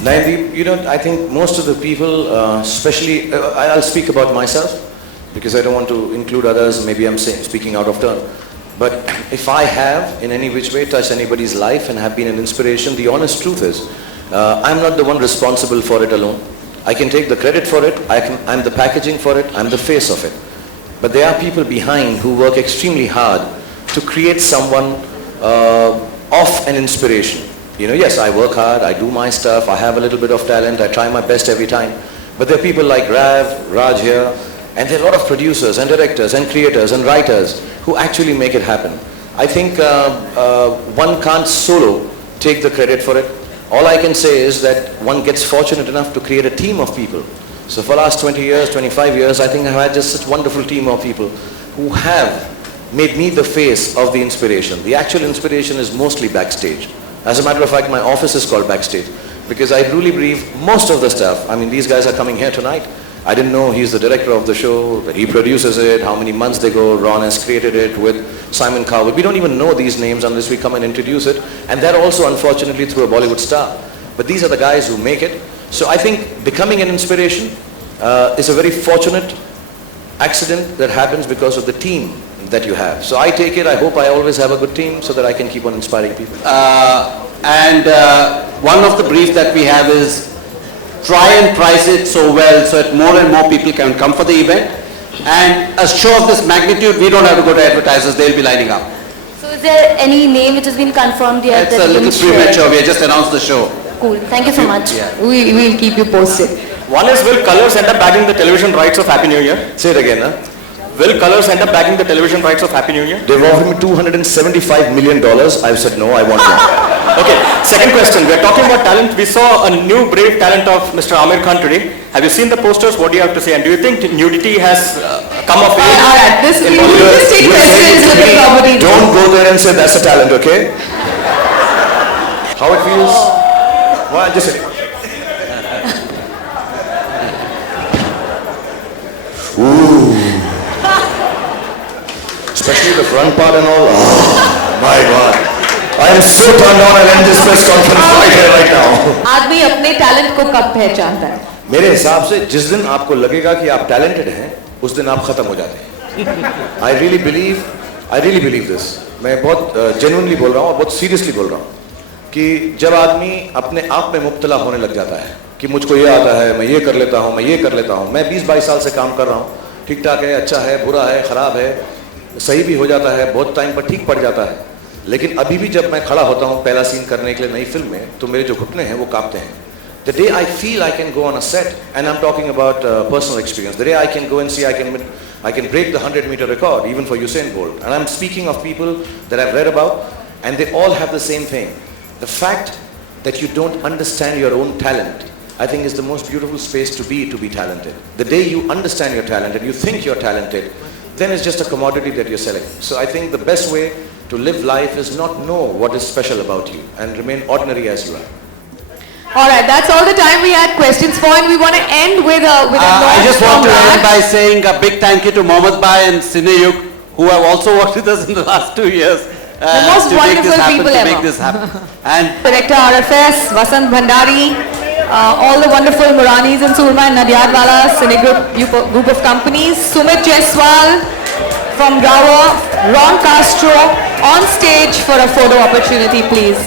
Nayandeep, I think most of the people, especially, I'll speak about myself because I don't want to include others. Maybe I'm speaking out of turn. But if I have in any which way touched anybody's life and have been an inspiration, the honest truth is, I'm not the one responsible for it alone. I can take the credit for it. I'm the packaging for it. I'm the face of it. But there are people behind who work extremely hard to create someone of an inspiration. Yes, I work hard, I do my stuff, I have a little bit of talent, I try my best every time. But there are people like Raj here, and there are a lot of producers and directors and creators and writers who actually make it happen. I think one can't solo take the credit for it. All I can say is that one gets fortunate enough to create a team of people. So for the last 20 years, 25 years, I think I've had just such a wonderful team of people who have made me the face of the inspiration. The actual inspiration is mostly backstage. As a matter of fact, my office is called Backstage because I truly believe most of the stuff, these guys are coming here tonight. I didn't know he's the director of the show, that he produces it, how many months they go. Ron has created it with Simon Cowell. We don't even know these names unless we come and introduce it. And that also, unfortunately, through a Bollywood star. But these are the guys who make it. So I think becoming an inspiration is a very fortunate accident that happens because of the team that you have. So I take it, I hope I always have a good team so that I can keep on inspiring people. One of the briefs that we have is try and price it so well so that more and more people can come for the event. And a show of this magnitude, we don't have to go to advertisers, they'll be lining up. So is there any name which has been confirmed yet? It's a little premature, we just announced the show. Cool, thank you so much. Yeah. We will keep you posted. One is, will Colors end up bagging the television rights of Happy New Year? Say it again, huh? Will Colors end up bagging the television rights of Happy New Year? They've offered me $275 million. I've said no, I want more. Okay, second question. We're talking about talent. We saw a new brave talent of Mr. Amir Khan today. Have you seen the posters? What do you have to say? And do you think nudity has come of age? Alright, this we will just take questions with the property. Don't go there and say that's a talent, okay? How it feels? Well, just say. Ooh. Especially the front part and all. Oh, my God. I am so turned on and end this press conference right here, right now. आदमी अपने talent को कब पहचानता है? मेरे हिसाब से जिस दिन आपको लगेगा कि आप टैलेंटेड हैं, उस दिन आप खत्म हो जाते हैं. I really believe this. मैं बहुत genuinely बोल रहा हूँ और बहुत seriously बोल रहा हूँ कि जब आदमी अपने आप में मुब्तला होने लग जाता है कि मुझको ये आता है, मैं ये कर लेता हूँ, मैं ये कर लेता हूँ. मैं 20-22 साल से काम कर रहा हूँ. ठीक ठाक है, अच्छा है, बुरा है, ख़राब है, सही भी हो जाता है, बहुत टाइम पर ठीक पड़ जाता है. लेकिन अभी भी जब मैं खड़ा होता हूँ पहला सीन करने के लिए नई फिल्म में, तो मेरे जो घुटने हैं वो कांपते हैं. The day I feel I can go on a set, and I'm talking about personal experience, the day I can go and see I can break the 100-meter record, even for Usain Bolt. And I'm speaking of people that I've read about, and they all have the same thing. The fact that you don't understand your own talent, I think is the most beautiful space to be talented. The day you understand your talent and you think you're talented, then it's just a commodity that you're selling. So I think the best way to live life is not know what is special about you and remain ordinary as you are. Alright, that's all the time we had questions for, and we want to end with a I just want to end by saying a big thank you to Mohammed Bhai and Cineyug, who have also worked with us in the last 2 years. The most wonderful people ever. Make this happen. And Director RFS, Vasant Bhandari, all the wonderful Muranis and Surma and Nadiadwala Cine group of companies, Sumit Jaiswal from Gawa, Ron Castro on stage for a photo opportunity, please.